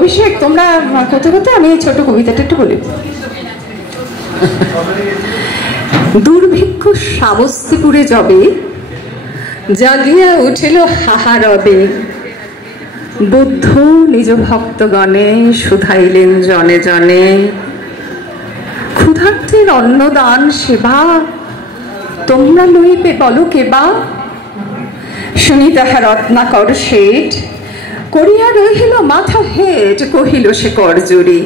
অভিষেক তোমরা করতে করতে আমি এই ছোট কবিতাটা একটু বলি। দুর্ভিক্ষ সাবস্তিপুরে যবে জাগিয়া উঠিল হাহারবে, বুদ্ধ নিজ ভক্তগণে শুধাইলেন জনে জনে, ক্ষুধার্তের অন্নদান সেবা তোমরা লইবে বলো কেবা। শুনি তাহা রত্নাকর শেঠ করিয়া রহিল মাথা হেট, কহিল সে করজুরি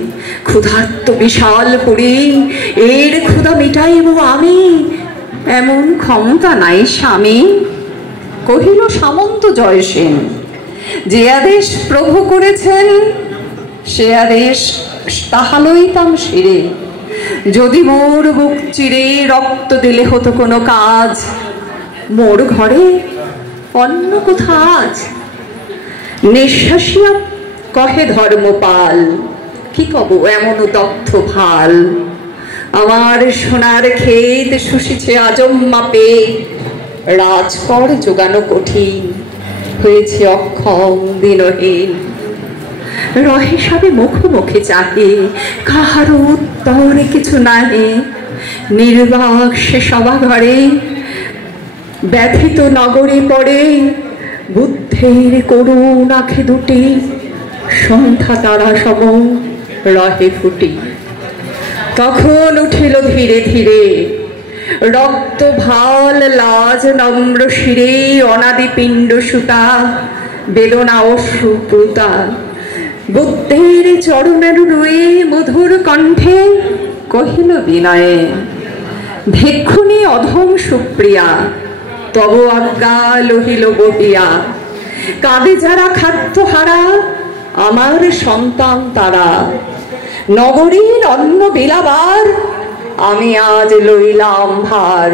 ক্ষুধার্ত বিশাল পুরী, এর ক্ষুধা মিটাইব আমি, এমন ক্ষমতা নাই স্বামী। কহিল সামন্ত জয়সেন, যে আদেশ প্রভু করেছেন সে আদেশ তাহা লইতাম শিরে, যদি মোর বুক চিরে রক্ত দিলে হতো কোনো কাজ, মোর ঘরে অন্য কোথা আজ। নিঃশ্বাসিয়া কহে ধর্মপাল, কি কব এমন দগ্ধ ভাল, আমার সোনার ক্ষেত শুষিছে আজম্মা পে, রাজকর যোগানো কঠিন হয়েছে অক্ষম দিনহীন। রহে সবে মুখোমুখি চাহে, কাহারও উত্তর কিছু নাহে, নির্বাক সে সভা ঘরে ব্যথিত নগরে পড়ে, বুদ্ধের করুণ আঁখে দুটি সন্ধ্যা তারা সম রহে ফুটি। তখন উঠিল ধীরে ধীরে রক্ত ভাল লাজ নম্র শিরে, অনাদি পিণ্ড সুতা বেদনা অশ্রুপ্রুতা, বুদ্ধের চরণের রুয়ে মধুর কণ্ঠে কহিল বিনয়ে, ভিক্ষুণী অধম সুপ্রিয়া তব আজ্ঞা লহিল বহিয়া, কাঁদে যারা খাদ্য হারা আমার সন্তান তারা, নগরীর অন্ন বিলাবার আমি আজ লইলাম ভার।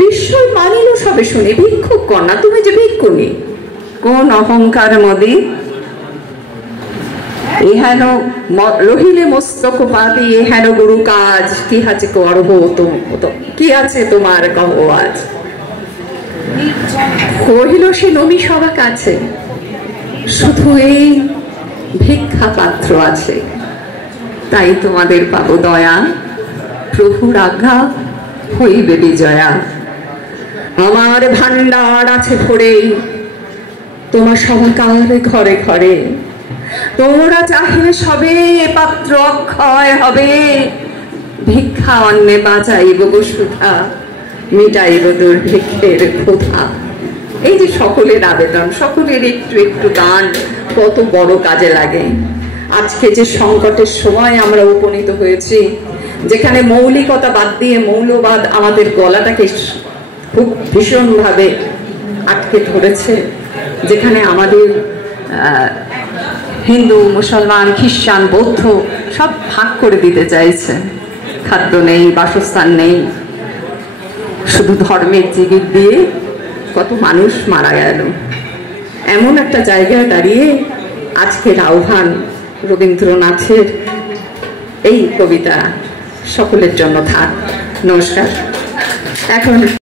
বিস্ময় মানিল সবে শুনে, ভিক্ষুক কন্যা তুমি যে ভিক্ষুণী, কোন অহংকার মদি, এহেন রহিলে মস্তক পাতি এহেন গুরু কাজ, কি আছে করব কি আছে তোমার কহ আজ। কহিল সে নবী সভা কাছে, শুধু এই ভিক্ষা পাত্র আছে, তাই তোমাদের পাবো দয়া, প্রভুর আজ্ঞা হইবে বিজয়া। আমার ভান্ডার আছে ভরে তোমার সভাকার ঘরে ঘরে, তোমরা চাহিলে সবে পাত্র অক্ষয় হবে, ভিক্ষা অন্নে বাঁচাইব বসুধা, মিটাইব দুর্ভিক্ষের ক্ষুধা। এই যে সকলের আবেদন, সকলের একটু একটু দান কত বড় কাজে লাগে। আজকে যে সংকটের সময় আমরা উপনীত হয়েছি, যেখানে মৌলিকতা বাদ দিয়ে মৌলবাদ আমাদের গলাটাকে খুব ভীষণভাবে আটকে ধরেছে, যেখানে আমাদের হিন্দু মুসলমান খ্রিস্টান বৌদ্ধ সব ভাগ করে দিতে চাইছে, খাদ্য নেই বাসস্থান নেই, শুধু ধর্মের জিগির দিয়ে কত মানুষ মারা গেল। এমন একটা জায়গায় দাঁড়িয়ে আজকের আহ্বান রবীন্দ্রনাথের এই কবিতা সকলের জন্য থাক। নমস্কার। এখন